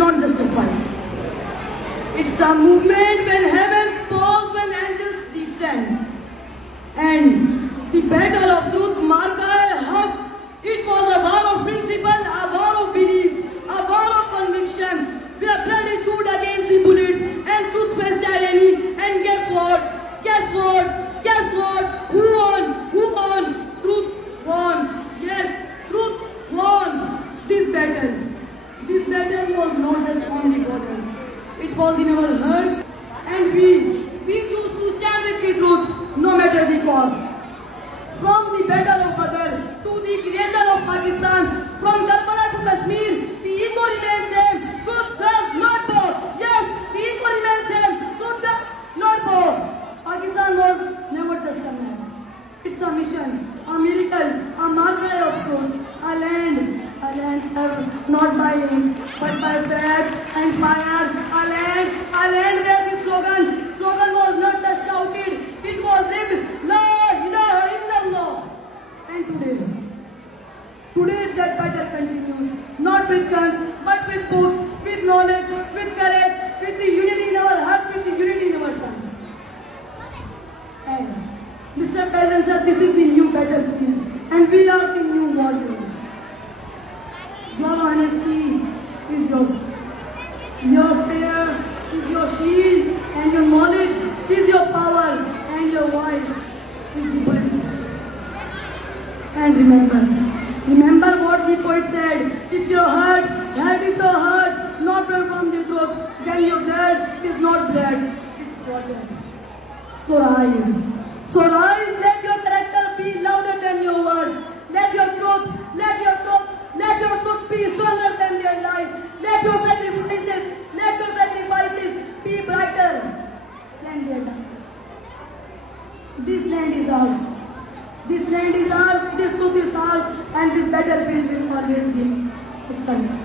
not just a fight. It's a movement when heavens pause, when angels descend. And the battle of truth, Marka Haq, it was a war of principle, a war of belief, a war of conviction, where blood stood against the bullets and truth faced tyranny. And guess what? Guess what? Guess what? Who won? Who won? Truth won. Yes, truth won this battle. This battle was not just on the borders. It was in our hearts, and we choose to stand with the truth, no matter the cost. From the battle of Badr to the creation of Pakistan, from Karbala to Kashmir, the ego remains same. Truth does not bow. Yes, the ego remains same. Truth does not bow. Pakistan was never just a map. It's a mission, a miracle, a marker of truth, a land not by ink, but by fact and fire. A land where the slogan was not just shouted, it was lived. La ilaha illallah. And today that battle continues, not with guns, but with books, with knowledge, with courage, with the unity in our heart, with the unity in our tongues. And Mr. President sir, this is the new battlefield, and we are the new warriors. Your honesty is yours. Your prayer is your shield, and your knowledge is your power, and your voice is the burden. And remember what the poet said: if your heart not well from the truth, then your blood is not blood, it's water. So rise, let your character be louder than your words. Let your truth be stronger than their lies. Let your sacrifices be brighter than their darkness. This land is ours. This truth is ours, and this battlefield will always be ours.